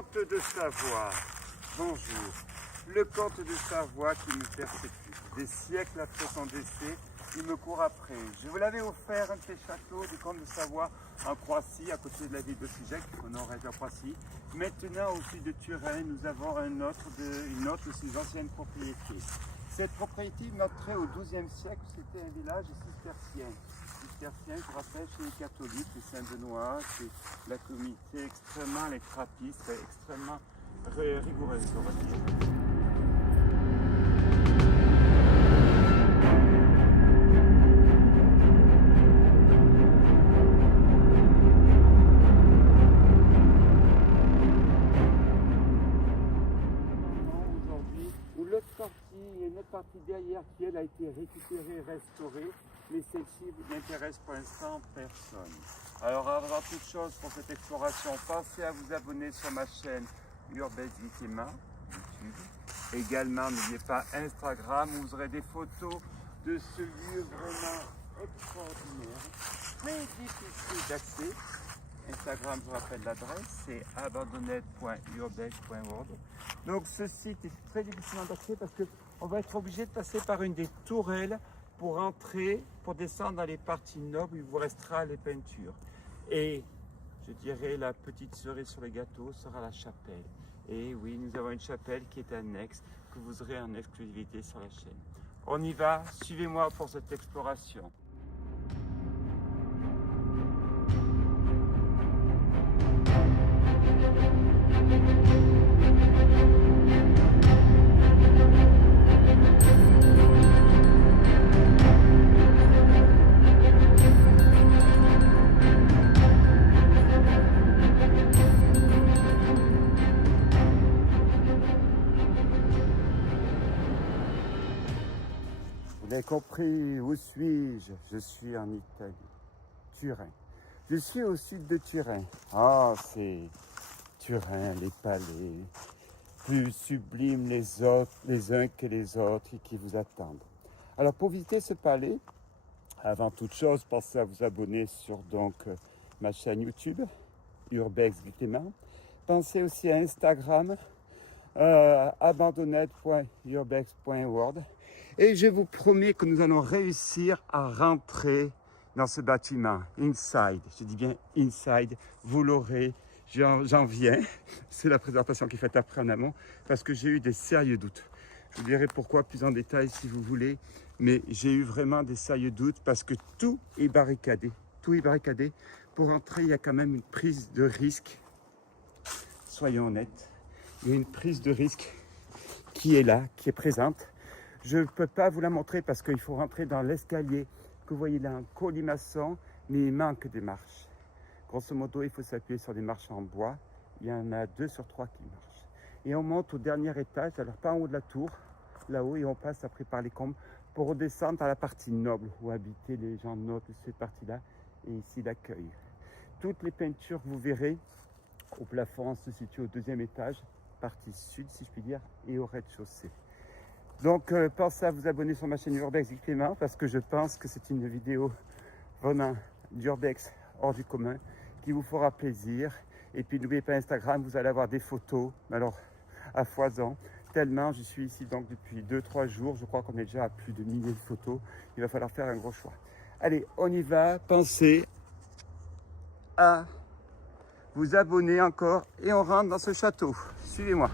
comte de Savoie, bonjour. Le comte de Savoie qui me persécute. Des siècles après son décès, il me court après. Je vous l'avais offert un de ces châteaux du comte de Savoie en Croatie, à côté de la ville de Sijek, au nord-est de Croatie. Maintenant, au sud de Turin, nous avons une autre de ses anciennes propriétés. Cette propriété montrait au XIIe siècle, c'était un village cistercien. Cistercien, je rappelle, chez les catholiques, les Saint-Benoît, c'est la communauté extrêmement, les trappistes, extrêmement rigoureuse, on va dire. Il y a une autre partie derrière qui elle a été récupérée, restaurée, mais celle-ci n'intéresse pour l'instant personne. Alors avant toute chose pour cette exploration, pensez à vous abonner sur ma chaîne Urbex Vitema, YouTube. Également, n'oubliez pas Instagram, où vous aurez des photos de ce lieu vraiment extraordinaire, très difficile d'accès. Instagram, je vous rappelle l'adresse, c'est abandonnette.urbex.world. Donc ce site est très difficilement d'accès parce qu'on va être obligé de passer par une des tourelles pour entrer, pour descendre dans les parties nobles où il vous restera les peintures. Et je dirais la petite cerise sur le gâteau sera la chapelle. Et oui, nous avons une chapelle qui est annexe, que vous aurez en exclusivité sur la chaîne. On y va, suivez-moi pour cette exploration. Vous avez compris, où suis-je? Je suis en Italie, Turin. Je suis au sud de Turin. Ah, c'est Turin, les palais, plus sublimes les uns que les autres, et qui vous attendent. Alors, pour visiter ce palais, avant toute chose, pensez à vous abonner sur ma chaîne YouTube, Urbex Vitema. Pensez aussi à Instagram, abandonnette.urbex.world. Et je vous promets que nous allons réussir à rentrer dans ce bâtiment, inside. Je dis bien inside, vous l'aurez, j'en viens. C'est la présentation qui est faite après en amont, parce que j'ai eu des sérieux doutes. Je vous dirai pourquoi plus en détail si vous voulez, mais j'ai eu vraiment des sérieux doutes parce que tout est barricadé. Tout est barricadé. Pour entrer, il y a quand même une prise de risque. Soyons honnêtes, il y a une prise de risque qui est là, qui est présente. Je ne peux pas vous la montrer parce qu'il faut rentrer dans l'escalier que vous voyez là, un colimaçon, mais il manque des marches. Grosso modo, il faut s'appuyer sur des marches en bois. Il y en a 2 sur 3 qui marchent. Et on monte au dernier étage, alors pas en haut de la tour, là-haut, et on passe après par les combles pour redescendre à la partie noble, où habitaient les gens nobles de cette partie-là, et ici l'accueil. Toutes les peintures, vous verrez, au plafond, se situent au 2e étage, partie sud, si je puis dire, et au rez-de-chaussée. Donc, pensez à vous abonner sur ma chaîne Urbex Vitema parce que je pense que c'est une vidéo vraiment d'Urbex hors du commun qui vous fera plaisir. Et puis, n'oubliez pas Instagram, vous allez avoir des photos, alors à foison. Tellement, je suis ici donc depuis 2-3 jours. Je crois qu'on est déjà à plus de milliers de photos. Il va falloir faire un gros choix. Allez, on y va. Pensez à vous abonner encore et on rentre dans ce château. Suivez-moi.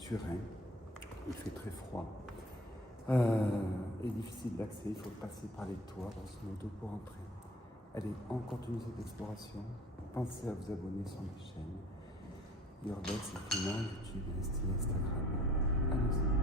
Turin. Il fait très froid et difficile d'accès. Il faut passer par les toits, grosso modo, pour entrer. Allez, on continue cette exploration. Pensez à vous abonner sur ma chaîne. Urbex et Clément, YouTube, Instagram. Allons-y.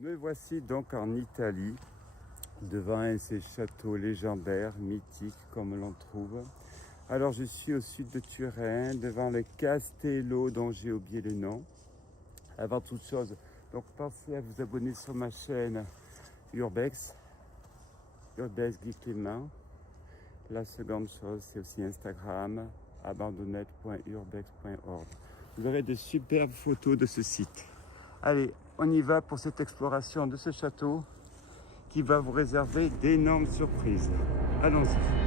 Me voici donc en Italie, devant un de ces châteaux légendaires, mythiques comme l'on trouve. Alors je suis au sud de Turin, devant le Castello dont j'ai oublié le nom. Avant toute chose, donc pensez à vous abonner sur ma chaîne Urbex Guy Clément. La seconde chose, c'est aussi Instagram, abandonnette.urbex.org. Vous aurez de superbes photos de ce site. Allez, on y va pour cette exploration de ce château qui va vous réserver d'énormes surprises. Allons-y.